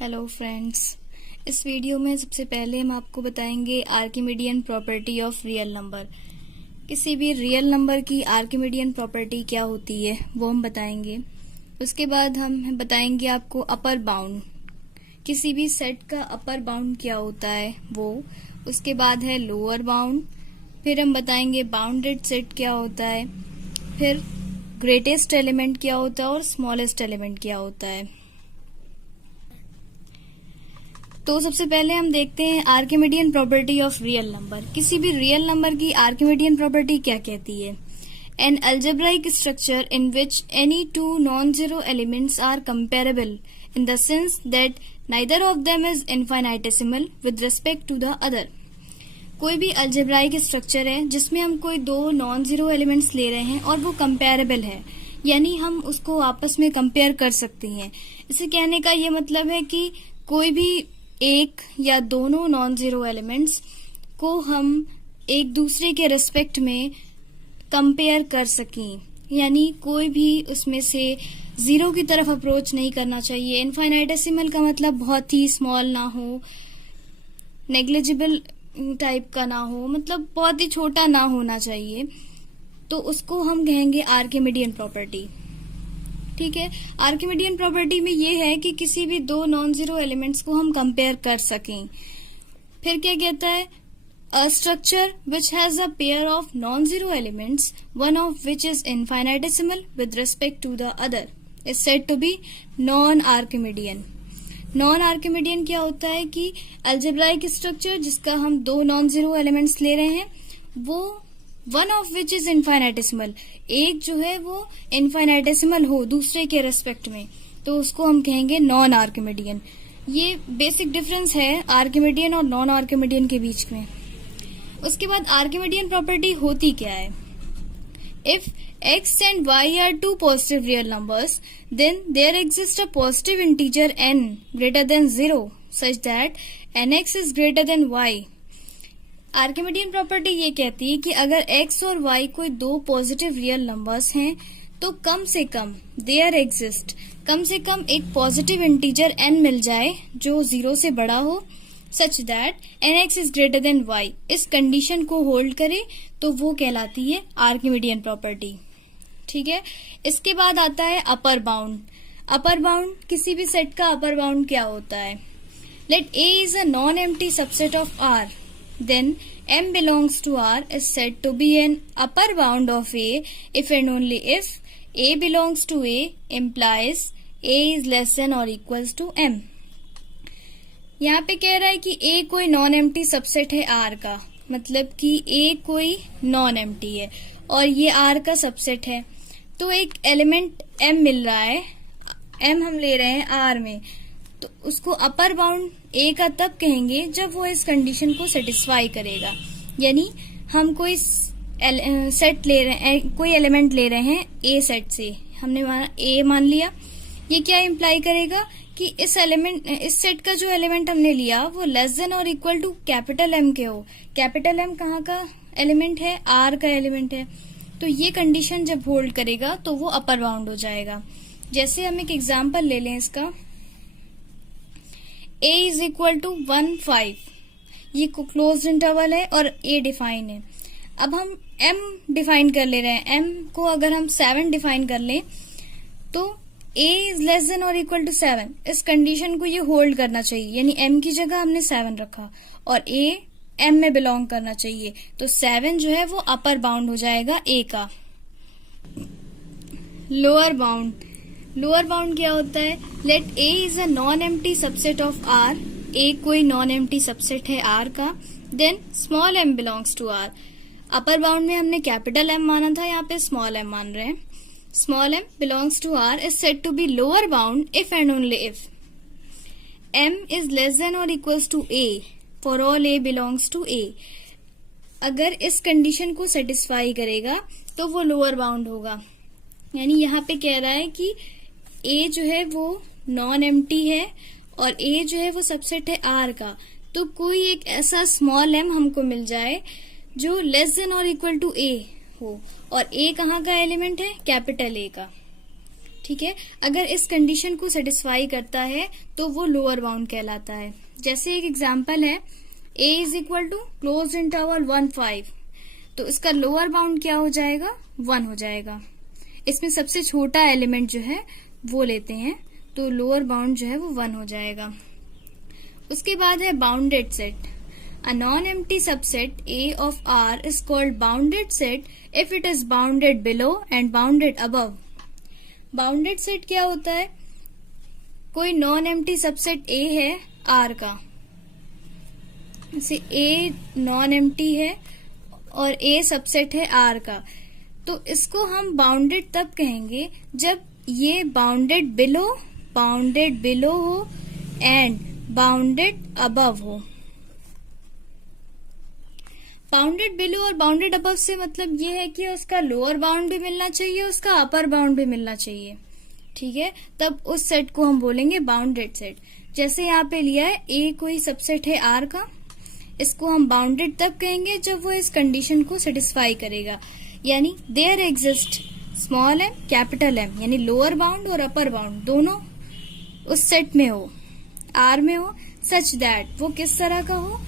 Hello friends, इस video में सबसे पहले हम आपको बताएंगे Archimedean property of real number. किसी भी रियल नंबर की आर्किमिडियन प्रॉपर्टी क्या होती है वो हम बताएंगे। उसके बाद हम बताएंगे आपको अपर बाउंड, किसी भी सेट का अपर बाउंड क्या होता है वो। उसके बाद है लोअर बाउंड, फिर हम बताएंगे बाउंडेड सेट क्या होता है, फिर ग्रेटेस्ट एलिमेंट क्या होता है और स्मॉलेस्ट एलिमेंट क्या होता है। तो सबसे पहले हम देखते हैं Archimedean property of real number. किसी भी रियल नंबर की आर्किमिडियन प्रॉपर्टी क्या कहती है? An algebraic structure in which any two non zero elements are comparable in the sense that neither of them is infinitesimal with respect to the other. कोई भी algebraic structure है जिसमें हम कोई दो नॉन जीरो एलिमेंट्स ले रहे हैं और वो कंपेरेबल है, यानी हम उसको आपस में कंपेयर कर सकते हैं। इसे कहने का ये मतलब है कि कोई भी एक या दोनों नॉन जीरो एलिमेंट्स को हम एक दूसरे के रिस्पेक्ट में कंपेयर कर सकें, यानी कोई भी उसमें से जीरो की तरफ अप्रोच नहीं करना चाहिए। इनफाइनाइटेसिमल का मतलब बहुत ही स्मॉल ना हो, नेग्लिजिबल टाइप का ना हो, मतलब बहुत ही छोटा ना होना चाहिए। तो उसको हम कहेंगे आर्किमिडियन प्रॉपर्टी। ठीक है, आर्किमिडियन प्रॉपर्टी में ये है कि किसी भी दो नॉन जीरो एलिमेंट्स को हम कंपेयर कर सकें। फिर क्या कहता है? A structure which has a pair of non zero elements, one of which is infinitesimal with respect to the other, is said to be non Archimedean. Non Archimedean क्या होता है कि अलजेब्राइक स्ट्रक्चर जिसका हम दो नॉन जीरो एलिमेंट्स ले रहे हैं, वो one of which is infinitesimal, एक जो है वो इनफाइनाइटेसिमल हो दूसरे के रेस्पेक्ट में, तो उसको हम कहेंगे नॉन आर्किमिडियन। ये बेसिक डिफरेंस है आर्किमिडियन और नॉन आर्किमिडियन के बीच में। उसके बाद आर्किमिडियन प्रॉपर्टी होती क्या है? If x and y are two positive real numbers, then there exists a positive integer n greater than 0 such that nx is greater than y. Archimedean property ये कहती है कि अगर x और y कोई दो पॉजिटिव रियल नंबर्स हैं तो कम से कम देयर एग्जिस्ट, कम से कम एक पॉजिटिव इंटीजर n मिल जाए जो 0 से बड़ा हो, such that nx is greater than y। इस कंडीशन को होल्ड करे तो वो कहलाती है आर्किमिडियन प्रॉपर्टी। ठीक है, इसके बाद आता है अपर बाउंड। अपर बाउंड, किसी भी सेट का अपर बाउंड क्या होता है? Let a is a non empty subset of r, then m belongs to R is said to be an upper bound of A if and only if A belongs to A implies A is less than or equals to M। यहाँ पे कह रहा है कि A कोई non empty subset है R का, मतलब कि A कोई नॉन एम्प्टी है और ये R का सबसेट है। तो एक एलिमेंट M मिल रहा है, M हम ले रहे हैं R में, तो उसको अपर बाउंड ए का तब कहेंगे जब वो इस कंडीशन को सेटिस्फाई करेगा। यानी हम कोई सेट ले रहे हैं, कोई एलिमेंट ले रहे हैं ए सेट से, हमने ए मान लिया। ये क्या इम्प्लाई करेगा कि इस सेट का जो एलिमेंट हमने लिया वो लेस देन और इक्वल टू कैपिटल एम के हो। कैपिटल एम कहाँ का एलिमेंट है? आर का एलिमेंट है। तो ये कंडीशन जब होल्ड करेगा तो वो अपर बाउंड हो जाएगा। जैसे हम एक एग्जाम्पल ले लें इसका, a इज इक्वल टू 1 5, ये क्लोज्ड इंटरवल है और a डिफाइन है। अब हम m डिफाइन कर ले रहे हैं, m को अगर हम 7 डिफाइन कर लें तो a इज लेस देन और इक्वल टू 7, इस कंडीशन को ये होल्ड करना चाहिए, यानी m की जगह हमने 7 रखा और a m में बिलोंग करना चाहिए, तो 7 जो है वो अपर बाउंड हो जाएगा a का। लोअर बाउंड, लोअर बाउंड क्या होता है? Let a is a non empty subset of r, a कोई नॉन एम्प्टी सबसेट है r का, then small m belongs to r। Upper bound में हमने कैपिटल M माना था, यहाँ पे स्मॉल m मान रहे हैं। Small m belongs to r is said to be lower bound if and only if m is less than और equals to a for all a belongs to a। अगर इस कंडीशन को satisfy करेगा तो वो लोअर बाउंड होगा। यानी यहाँ पे कह रहा है कि A जो है वो नॉन एम्प्टी है और A जो है वो सबसेट है R का, तो कोई एक ऐसा स्मॉल m हमको मिल जाए जो लेस देन और इक्वल टू A हो, और A कहाँ का एलिमेंट है? कैपिटल A का। ठीक है, अगर इस कंडीशन को सेटिस्फाई करता है तो वो लोअर बाउंड कहलाता है। जैसे एक एग्जांपल है a is equal to close interval 1-5, तो इसका लोअर बाउंड क्या हो जाएगा, 1 हो जाएगा। इसमें सबसे छोटा एलिमेंट जो है वो लेते हैं, तो लोअर बाउंड जो है वो 1 हो जाएगा। उसके बाद है bounded set. A non-empty subset A of R is called bounded set if it is bounded below and bounded above. Bounded set क्या होता है, कोई non-empty subset A है R का, जैसे A non-empty है और A subset है R का, तो इसको हम bounded तब कहेंगे जब ये bounded below हो and bounded above हो। बाउंडेड बिलो और बाउंडेड अबव से मतलब ये है कि उसका लोअर बाउंड भी मिलना चाहिए, उसका अपर बाउंड भी मिलना चाहिए, ठीक है, तब उस सेट को हम बोलेंगे बाउंडेड सेट। जैसे यहाँ पे लिया है ए कोई सबसेट है आर का, इसको हम बाउंडेड तब कहेंगे जब वो इस कंडीशन को सेटिस्फाई करेगा, यानी there exist small m capital M, यानी लोअर बाउंड और अपर बाउंड दोनों उस सेट में हो, आर में हो, सच दैट वो किस तरह का हो,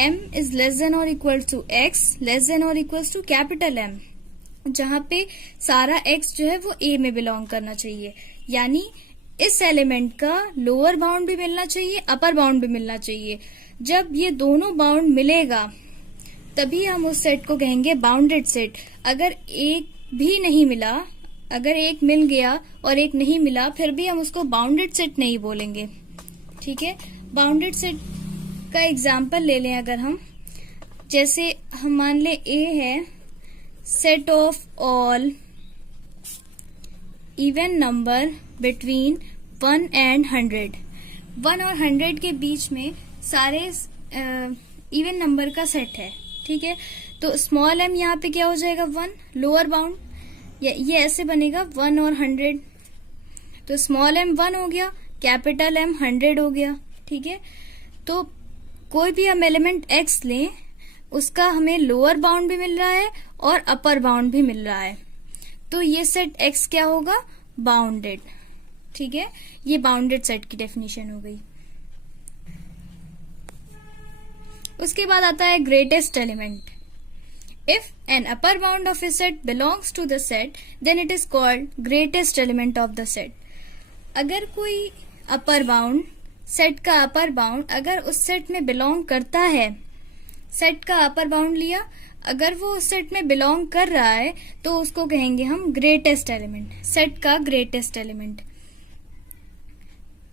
m is less than or equal to x less than or equals to capital M, जहाँ पे सारा x जो है वो a में बिलोंग करना चाहिए, यानी इस एलिमेंट का लोअर बाउंड भी मिलना चाहिए, अपर बाउंड भी मिलना चाहिए। जब ये दोनों बाउंड मिलेगा तभी हम उस सेट को कहेंगे बाउंडेड सेट। अगर एक भी नहीं मिला, अगर एक मिल गया और एक नहीं मिला, फिर भी हम उसको बाउंडेड सेट नहीं बोलेंगे, ठीक है। बाउंडेड सेट का एग्जाम्पल ले लें अगर हम, जैसे हम मान ले A है set of all even number between 1 and 100, 1 और 100 के बीच में सारे इवन नंबर का सेट है, ठीक है। तो स्मॉल m यहाँ पे क्या हो जाएगा, 1 लोअर बाउंड, ये ऐसे बनेगा 1 और 100, तो स्मॉल m 1 हो गया, कैपिटल M 100 हो गया, ठीक है। तो कोई भी हम एलिमेंट x लें, उसका हमें लोअर बाउंड भी मिल रहा है और अपर बाउंड भी मिल रहा है, तो ये सेट x क्या होगा, बाउंडेड, ठीक है। ये बाउंडेड सेट की डेफिनेशन हो गई। उसके बाद आता है greatest element. If an upper bound of a set belongs to the set then it is called greatest element of the set. अगर कोई अपर बाउंड, सेट का अपर बाउंड अगर उस सेट में बिलोंग करता है, सेट का अपर बाउंड लिया, अगर वो उस सेट में बिलोंग कर रहा है तो उसको कहेंगे हम ग्रेटेस्ट एलिमेंट, सेट का ग्रेटेस्ट एलिमेंट।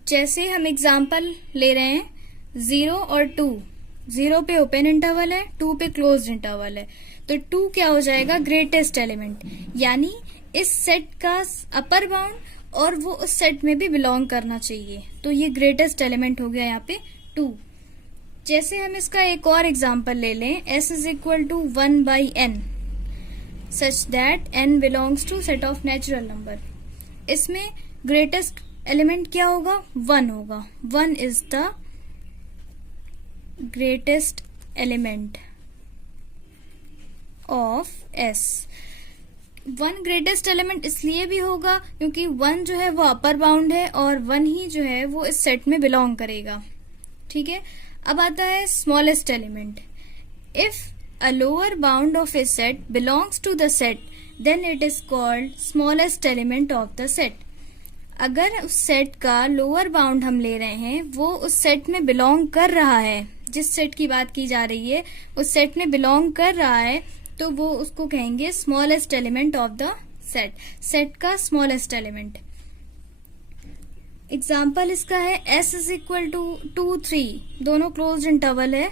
जैसे हम एग्जांपल ले रहे हैं 0 और 2, 0 पे ओपन इंटरवल है, 2 पे क्लोज्ड इंटरवल है, तो 2 क्या हो जाएगा, ग्रेटेस्ट एलिमेंट, यानी इस सेट का अपर बाउंड और वो उस सेट में भी बिलोंग करना चाहिए, तो ये ग्रेटेस्ट एलिमेंट हो गया यहाँ पे 2। जैसे हम इसका एक और एग्जांपल ले लें, s is equal to 1/n such that n belongs to set of natural number. इसमें ग्रेटेस्ट एलिमेंट क्या होगा, 1 होगा, 1 is the greatest element of s। 1 greatest element इसलिए भी होगा क्योंकि 1 जो है वो अपर बाउंड है और 1 ही जो है वो इस सेट में बिलोंग करेगा, ठीक है। अब आता है smallest element. If a lower bound of a set belongs to the set then it is called smallest element of the set. अगर उस सेट का लोअर बाउंड हम ले रहे हैं, वो उस सेट में बिलोंग कर रहा है, जिस सेट की बात की जा रही है उस सेट में बिलोंग कर रहा है, तो वो उसको कहेंगे smallest element of the set, set का स्मॉलेस्ट एलिमेंट। एग्जाम्पल इसका है s इज इक्वल टू 2, 3, दोनों क्लोज इंटरवल है,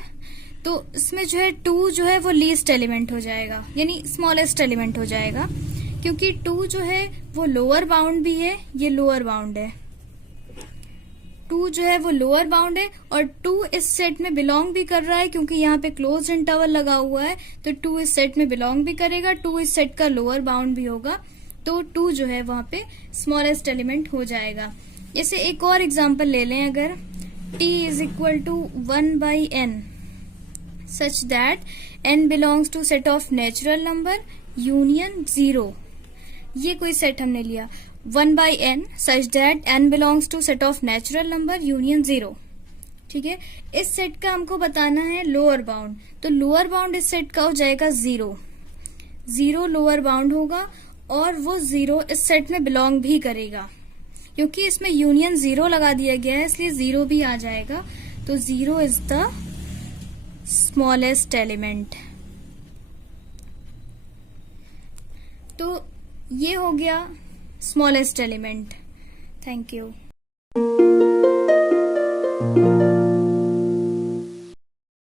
तो इसमें जो है 2 जो है वो लीस्ट एलिमेंट हो जाएगा, यानी स्मॉलेस्ट एलिमेंट हो जाएगा, क्योंकि 2 जो है वो लोअर बाउंड भी है, ये लोअर बाउंड है, 2 जो है वो लोअर बाउंड है और 2 इस सेट में बिलोंग भी कर रहा है, क्योंकि यहाँ पे क्लोज इंटरवल लगा हुआ है, तो 2 इस सेट में बिलोंग भी करेगा, 2 इस सेट का लोअर बाउंड भी होगा, तो 2 जो है वहां पे स्मॉलेस्ट एलिमेंट हो जाएगा। जैसे एक और एग्जांपल ले लें, अगर t is equal to 1/n such that n belongs to set of natural number union 0, ये कोई सेट हमने लिया 1/n such that n belongs to set of natural number union 0। ठीक है, इस सेट का हमको बताना है लोअर बाउंड, तो लोअर बाउंड इस सेट का हो जाएगा 0। 0 लोअर बाउंड होगा और वो 0 इस सेट में बिलोंग भी करेगा, क्योंकि इसमें यूनियन 0 लगा दिया गया है इसलिए 0 भी आ जाएगा। तो 0 इज द स्मॉलेस्ट एलिमेंट। तो ये हो गया स्मॉलेस्ट एलिमेंट। Thank you.